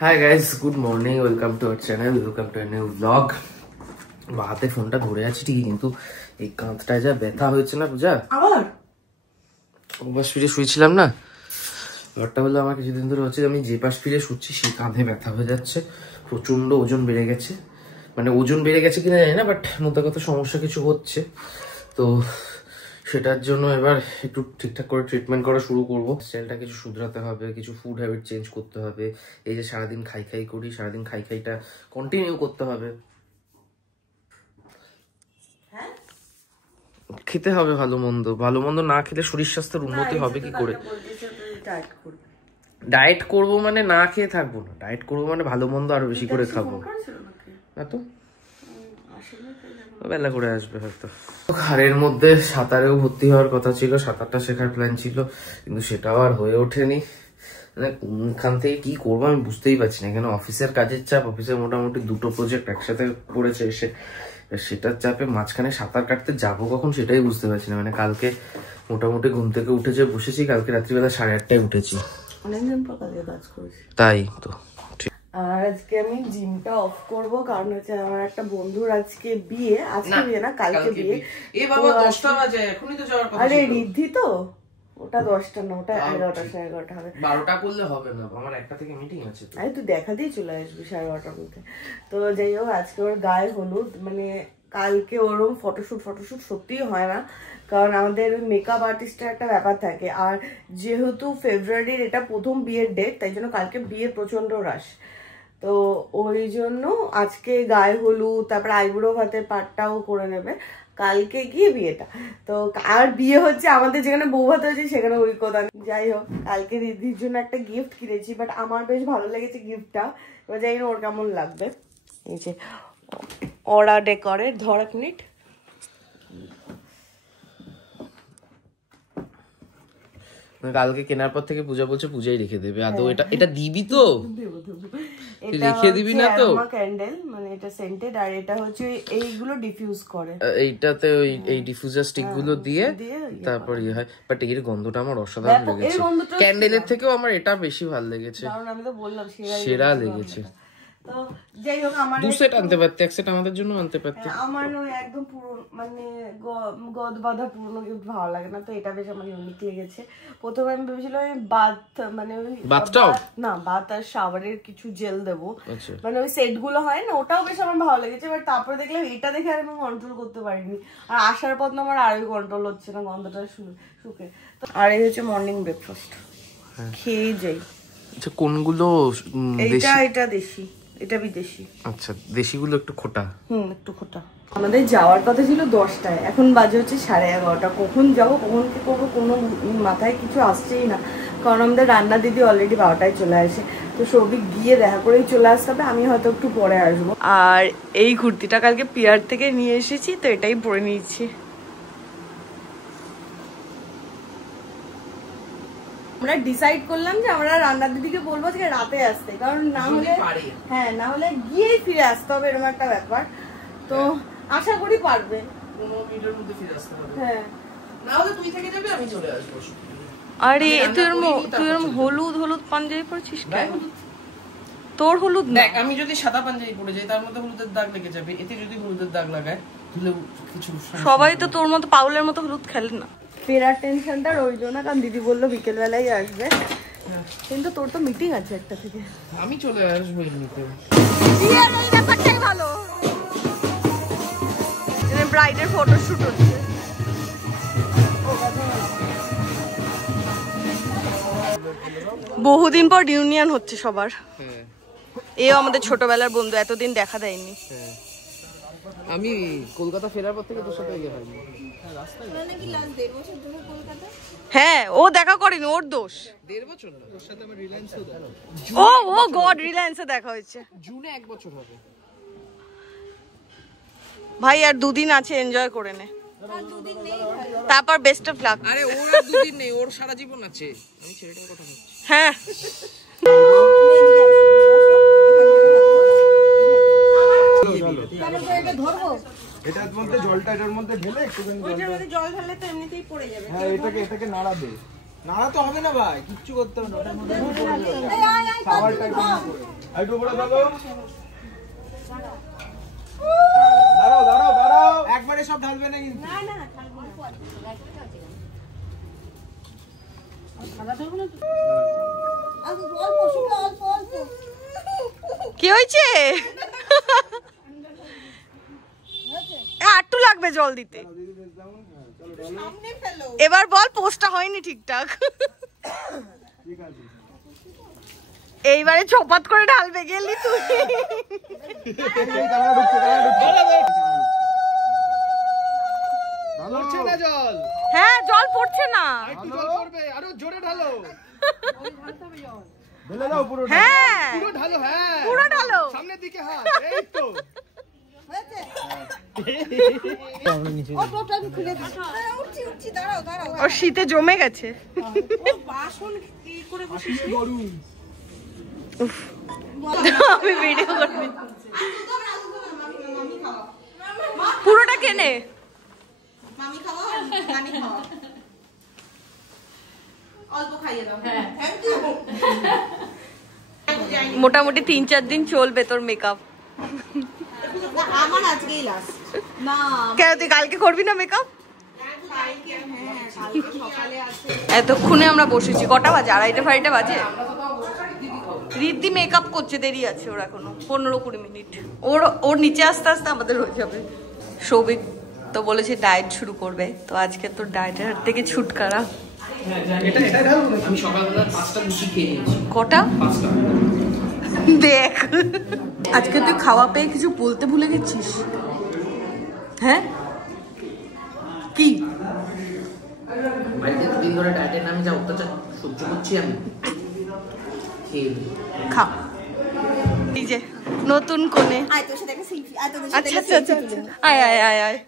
Hi guys, good morning, welcome to our channel, welcome to a new blog. হাতে ফোনটা ধরে আছি ঠিকই, কিন্তু এই কাঁধটায় যা ব্যথা হয়েছে না পূজা। আবার ওপাশ ফিরে শুয়েছিলাম না, ব্যাপারটা হলো আমার কিছুদিন ধরে হচ্ছে আমি যে পাশ ফিরে শুচ্ছি সেই কাঁধে ব্যথা হয়ে যাচ্ছে, প্রচন্ড ওজন বেড়ে গেছে। মানে ওজন বেড়ে গেছে কিনা জানি না, বাট মোদ্দা কথা সমস্যা কিছু হচ্ছে। তো সেটার জন্য এবার একটু ঠিকঠাক করে ট্রিটমেন্ট করা শুরু করবো। স্টাইলটা কিছু শুধরাতে হবে, কিছু ফুড হ্যাবিট চেঞ্জ করতে হবে। এই যে সারাদিন খাই খাই করি, সারাদিন খাই খাইটা কন্টিনিউ করতে হবে। খেতে হবে ভালো মন্দ, ভালো মন্দ না খেলে শরীর স্বাস্থ্যের উন্নতি হবে কি করে? ডায়েট করব মানে না খেয়ে থাকবো না, ডায়েট করবো মানে ভালো মন্দ আরো বেশি করে খাবো। না তো বেলা করে আসবে হয়তো। আর এর মধ্যে সাঁতারেও ভর্তি হওয়ার কথা ছিল, সাঁতারটা শেখার প্ল্যান ছিল, কিন্তু সেটাও আর হয়ে ওঠেনি। মানে কোনখান থেকে কি করবো আমি বুঝতেই পারছি না। কেন অফিসের কাজের চাপ, অফিসে মোটামুটি 2টো প্রজেক্ট একসাথে পড়েছে এসে, সেটার চাপে মাঝখানে সাঁতার কাটতে যাবো কখন সেটাই বুঝতে পারছি না। মানে কালকে মোটামুটি ঘুম থেকে উঠে যে বসেছি, কালকে রাত্রিবেলা 8:30টায় উঠেছি। অনেকদিন পর কাজে কাজ করেছি তাই তো। আর আজকে আমি জিমটা অফ করব, কারণ হচ্ছে আমার একটা বন্ধুর আজকে বিয়ে। আজকে বিয়ে না, কালকে বিয়ে। এ বাবা 10টা বাজে, এখনই তো যাওয়ার কথা। আরে রিদ্ধি তো, ওটা 10টা না, ওটা 11টা 11:30 হবে। 12টা করলে হবে না, আমার 1টা থেকে মিটিং আছে। আরে তুই দেখাতেই চলে আসবি 12:30টার মধ্যে। তো যাই হোক, আজকে ওর গায়ে হলুদ, মানে কালকে ওরম ফটোশুট সত্যিই হয় না, কারণ আমাদের মেকআপ আর্টিস্টের একটা ব্যাপার থাকে। আর যেহেতু ফেব্রুয়ারির এটা প্রথম বিয়ের ডেট, তাই জন্য কালকে বিয়ের প্রচন্ড রাশ। তো ওই জন্য আজকে গায়ে হলুদ, তারপরে আইবুড়ো ভাতের পাটটাও করে নেবে, কালকে গিয়ে বিয়েটা। তো আর বিয়ে হচ্ছে আমাদের যেখানে বউ ভাত হয়েছে সেখানে ওই কথা। যাই হোক, কালকে দিদির জন্য একটা গিফট কিনেছি, বাট আমার বেশ ভালো লেগেছে গিফটটা। এবার জানি না ওর কেমন লাগবে। এই যে অরা ডেকরের, ধর এক মিনিট। কালকে কেনার পর থেকে পূজা বলছে পূজাই রেখে দেবে। আদৌ এটা দিবি তো? রেখে দিবি না তো? ক্যান্ডেল, মানে এটা সেন্টেড, আর এটা হচ্ছে এইগুলো ডিফিউজ করে। এইটাতে ওই এই ডিফিউজার স্টিক গুলো দিয়ে তারপর ইয়ে হয়। বাট এর গন্ধটা আমার অসাধারণ লেগেছে, ক্যান্ডেলের থেকেও আমার এটা বেশি ভালো লেগেছে। কারণ আমি তো বললাম সেরা লেগেছে। তো যাই হোক, আমার 2 সেট আনতে পারতে, 1 সেট আমাদের জন্য আনতে পারতে। আমার একদম পুরো মানে গদ বাঁধা পুরনো গিফট ভালো লাগে না, তো এটা বেশ আমার ইউনিক লেগেছে। প্রথমে আমি ভেবেছিলাম ওই বাথ, মানে ওই বাথ আর শাওয়ারের কিছু জেল দেবো, মানে ওই সেট গুলো হয় না, ওটাও বেশ আমার ভালো লেগেছে। বাট তারপরে দেখলাম এটা দেখে আর আমি কন্ট্রোল করতে পারিনি, আর আসার পর না আমার আরোই কন্ট্রোল হচ্ছে না, গন্ধটা শুকে। তো আর এই হচ্ছে মর্নিং ব্রেকফাস্ট, খেয়ে যাই। আচ্ছা, কোনগুলো? এটা দেশি, এটা বিদেশি। আচ্ছা, দেশিগুলো একটু খোটা। একটু খোটা। আমাদের যাওয়ার কথা ছিল 10টায়, এখন বাজে হচ্ছে 11:30। কখন যাবো, কখন কি করবো, কোনো মাথায় কিছু আসছেই না। কারণ আমাদের রান্না দিদি অলরেডি 12টায় চলে আসে, তো সৌভিক গিয়ে দেখা করেই চলে আসতে হবে, আমি হয়তো একটু পরে আসবো। আর এই কুর্তিটা কালকে পিয়ার থেকে নিয়ে এসেছি, তো এটাই পরে নিয়েছি। আমরা ডিসাইড করলাম যে আমরা রান্না দিদিকে বলবো যে রাতে আসতে, কারণ না হলে গিয়ে ফিরে আসতে হবে, এরকম একটা ব্যাপার। তো আশা করি পারবে, 15 মিনিটের মধ্যে ফিরে আসতে হবে। হ্যাঁ, না হলে তুই থেকে যাবে, আমি চলে আসবো। আরে তুই হলুদ পাঞ্জাবি পরেছিস কেন? তোর হলুদ না। দেখ, আমি যদি সাদা পাঞ্জাবি পরে যাই তার মধ্যে হলুদের দাগ লেগে যাবে, এতে যদি হলুদের দাগ লাগায় তাহলে কিছু। সবাই তো তোর মতো পাউলের মতো হলুদ খেলে না। ফেরার টেনশনটা রইল না, কারণ দিদি বললো বিকেল বেলায় আসবে, কিন্তু তোর তো মিটিং আছে 1টা থেকে। আমি চলে আসবো এমনিতে। বিয়ের এই ব্যাপারটাই ভালো, ব্রাইডের ফটোশুট হচ্ছে। বহুদিন পর রিউনিয়ন হচ্ছে সবার। এও আমাদের ছোটবেলার বন্ধু, এতদিন দেখা দেয়নি। আমি কলকাতা ফেরার পর থেকে তোর সাথে ইয়ে হয়নি। হ্যাঁ, ও দেখা করেনি, ওর দোষ। 1.5 বছর না, তোর সাথে আমার রিলায়েন্সে দেখা। ও গড, রিলায়েন্সে দেখা হয়েছে। জুনে 1 বছর হবে ভাই, আর 2 দিন আছে, এনজয় করে নে, তারপর বেস্ট অফ লাক। আরে ওর আর 2 দিন নেই, ওর সারা জীবন আছে। আমি ছেলেটার কথা বলছি। হ্যাঁ, এটার মধ্যে জলটা এটার মধ্যে ঢেলে একটুখানি জল ঢাললে তো এমনিতেই পড়ে যাবে। হ্যাঁ, এটাকে নাড়াবে, নাড়া তো হবে না ভাই, কিচ্ছু করতে হবে না, ওটার মধ্যে খাবার টাইপ একটু উপরে দাও। দাঁড়াও একবারে সব ঢালবে না কিন্তু। না ঢালবো না, কি হয়েছে? আটটু লাগবে জল দিতে। এবার বল পোস্টটা হয়নি ঠিকঠাক। এইবারে চপাত করে ঢালবে গেলি তুই। হ্যাঁ জল পড়ছে না, আরো জোরে ঢালো। হ্যাঁ পুরো ঢালো, সামনের দিকে হাত, এই তো ওর শীতে জমে গেছে। আমি ভিডিও করবি পুরোটা কেনে মোটামুটি 3-4 দিন চলবে তোর মেকআপ। আমার আজকেই লাস্ট। না কেন তুই কালকে করবি না মেকআপ? এতক্ষণে আমরা বসেছি, কটা বাজে? 2:30 বাজে। রিদ্ধি মেকআপ করছে, দেরি আছে ওর এখনো 15-20 মিনিট। ওর নিচে আস্তে আস্তে আমাদের হয়ে যাবে। সৌভিক তো বলেছে ডায়েট শুরু করবে, তো আজকে তোর ডায়েটের হাত থেকে ছুটকারা। আমি সকালবেলা 5টা লুচি খেয়ে নিয়েছি। কটা? 5টা। দেখ আজকে তুই খাওয়া পেয়ে কিছু বলতে ভুলে গেছিস। হ্যাঁ কি? বাড়িতে দুদিন ধরে ডায়েটের নামে যা অত্যাচার সহ্য করছি আমি, খা। এই যে নতুন কোণে। আচ্ছা আচ্ছা আচ্ছা আয় আয় আয় আয়।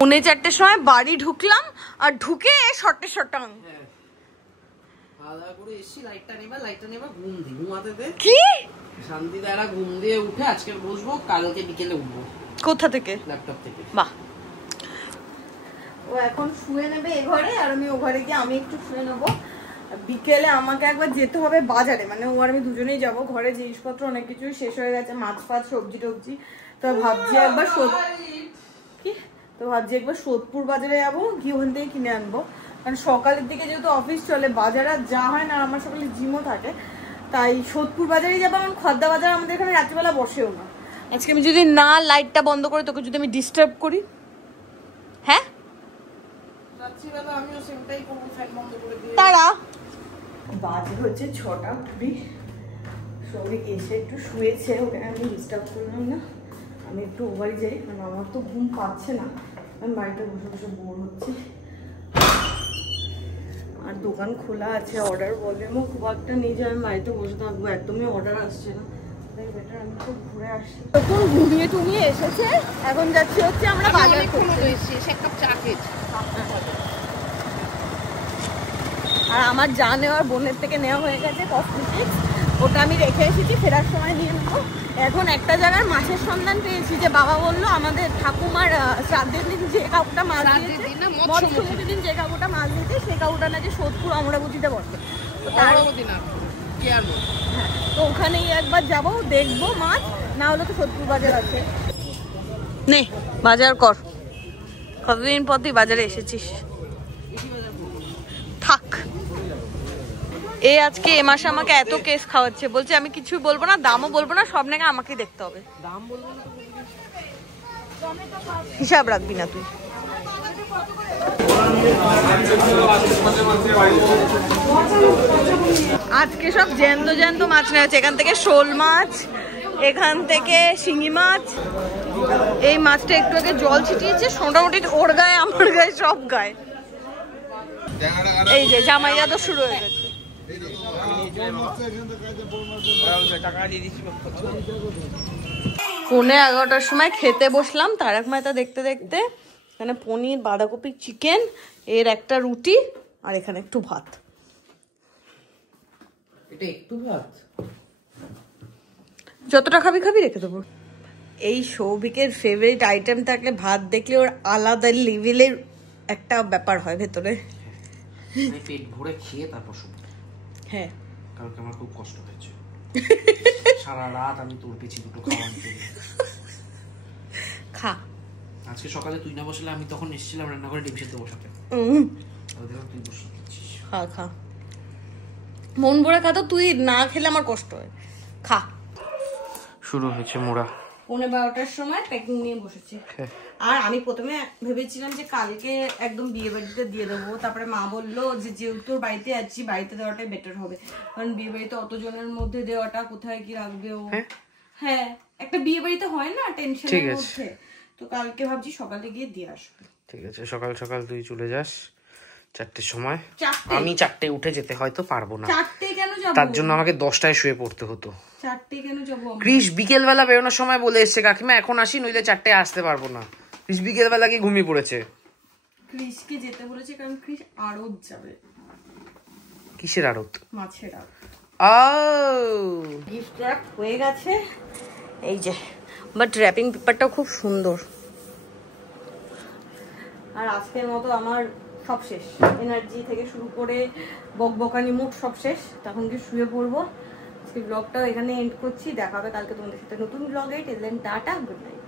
4:45 সময় বাড়ি ঢুকলাম, আর ঢুকে শর্টে শটাং খাওয়া দাওয়া করে এসছি, লাইটটা নেবা ঘুম দি, ঘুমাতে দে। কি শান্তি দ্বারা ঘুম দিয়ে উঠে আজকে বসবো, কালকে বিকেলে উঠবো। কোথা থেকে? ল্যাপটপ থেকে। বাহ। ও এখন শুয়ে নেবে এ ঘরে, আর আমি ও ঘরে গিয়ে আমি একটু শুয়ে নেবো। বিকেলে আমাকে একবার যেতে হবে বাজারে, মানে ও আর আমি দুজনেই যাব। ঘরে জিনিসপত্র অনেক কিছুই শেষ হয়ে গেছে, মাছ ফাছ সবজি টবজি। তো ভাবছি একবার সোদপুর বাজারে যাবো, গিয়ে ওখান থেকে কিনে আনবো। কারণ সকালের দিকে যেহেতু অফিস চলে, বাজার আর যা হয় না, আমার সকালে জিমও থাকে, তাই সোদপুর বাজারে যাবো। কারণ খদ্দা বাজার আমাদের এখানে রাত্রিবেলা বসেও না। আজকে আমি যদি না লাইটটা বন্ধ করে তোকে যদি আমি ডিস্টার্ব করি, হ্যাঁ রাত্রিবেলা আমিও সেমটাই করবো, ফ্যান বন্ধ করে দিয়ে। তারা বাজে হচ্ছে 6টা 20। সৌভিক এসে একটু শুয়েছে, ওকে আমি ডিস্টার্ব করলাম না। আমি একটু ও বাড়ি যাই, কারণ আমার তো ঘুম পাচ্ছে না, আমি বাড়িতে বসে বসে বোর হচ্ছে। আর দোকান খোলা আছে, অর্ডার ভলিউমও খুব একটা নেই যে আমি বাড়িতে বসে থাকবো, একদমই অর্ডার আসছে না। বেটার আমি তো ঘুরে আসছি। তখন ঘুমিয়ে টুমিয়ে এসেছে, এখন যাচ্ছি হচ্ছে আমরা বাজার করতে। এক কাপ চা খেয়েছি। আর আমার যা নেওয়ার বোনের থেকে নেওয়া হয়ে গেছে কসমেটিক্স, ওটা আমি রেখে এসেছি, ফেরার সময় নিয়ে নেবো। এখন একটা জায়গার মাছের সন্ধান পেয়েছি, যে বাবা বললো আমাদের ঠাকুমার শ্রাদ্ধের দিন যে কাকুটা মাছ দিয়েছে, মৎস্যমুখীর দিন যে কাকুটা মাছ দিয়েছে, সেই কাকুটা নাকি সোদপুর অমরাবতীতে বসে। তো ওখানেই একবার যাবো, দেখবো মাছ, না হলে তো সোদপুর বাজার আছে। নে বাজার কর, কতদিন পর তুই বাজারে এসেছিস। থাক, এ আজকে এ মাসে আমাকে এত কেস খাওয়াচ্ছে, বলছে আমি কিছু বলবো না, দামও বলবো না, সব নাকি আমাকেই দেখতে হবে। দাম বলবো না, হিসাব রাখবি না তুই। আজকে সব জ্যান্ত জ্যান্ত মাছ নেওয়া হচ্ছে, এখান থেকে শোল মাছ, এখান থেকে শিঙি মাছ। এই মাছটা একটু আগে জল ছিটিয়েছে, মোটামুটি ওর গায়ে আমার গায়ে সব গায়ে। এই যে জামাই আদর শুরু হয়ে গেছে। 11:15 সময় খেতে বসলাম, তারক মেহতা দেখতে দেখতে। এখানে পনির, বাঁধাকপি, চিকেন, এর একটা রুটি, আর এখানে একটু ভাত। এটা একটু ভাত, যতটা খাবি খাবি, রেখে দেবো। এই সৌভিকের ফেভারিট আইটেম থাকলে ভাত দেখলে ওর আলাদা লেভেলের একটা ব্যাপার হয় ভেতরে। পেট ভরে খেয়ে তারপর শুভ। হ্যাঁ কালকে আমার খুব কষ্ট হয়েছে, সারা রাত আমি তোর পেছি দুটো খাওয়ার জন্য। খা। আজকে সকালে তুই না বসলে আমি তখন এসেছিলাম রান্না করে ডিম সেদ্ধ বসাতে, তুই বসে খা খা, মন ভরে খা, তো তুই না খেলে আমার কষ্ট হয়। খা। শুরু হয়েছে মোড়া। 11:30টার সময় প্যাকিং নিয়ে বসেছি। আর আমি প্রথমে ভেবেছিলাম যে কালকে একদম বিয়ে বাড়িতে দিয়ে দেবো, তারপরে মা বললো যে যেহেতু বাড়িতে আছি বাড়িতে দেওয়াটাই বেটার হবে, কারণ বিয়ে বাড়িতে অতজনের মধ্যে দেওয়াটা কোথায় কি রাখবে ও। হ্যাঁ একটা বিয়ে বাড়িতে হয় না টেনশনের মধ্যে, তো কালকে ভাবছি সকালে গিয়ে দিয়ে আসবো। ঠিক আছে, সকাল সকাল তুই চলে যাস 4টের সময়। আমি 4টে উঠে যেতে হয়তো পারবো না। 4টে কেন যাবো? তার জন্য আমাকে 10টায় শুয়ে পড়তে হতো। 4টে কেন যাবো? ক্রিস বিকেল বেলা বেরোনোর সময় বলে এসছে কাকিমা এখন আসি, নইলে 4টায় আসতে পারবো না। ক্রিস বিকেল বেলা গিয়ে ঘুমিয়ে পড়েছে। ক্রিসকে যেতে বলেছে কারণ ক্রিস আড়ত যাবে। কিসের আড়ত? মাছের আড়ত। গিফট র্যাপ হয়ে গেছে এই যে, বাট র্যাপিং পেপারটাও খুব সুন্দর। আর আজকের মতো আমার সব শেষ, এনার্জি থেকে শুরু করে বকবকানি মুড সব শেষ, তখন গিয়ে শুয়ে পড়বো। আজকে ব্লগটাও এখানে এন্ড করছি, দেখা হবে কালকে তোমাদের সাথে নতুন ব্লগে। Till then tata, good night.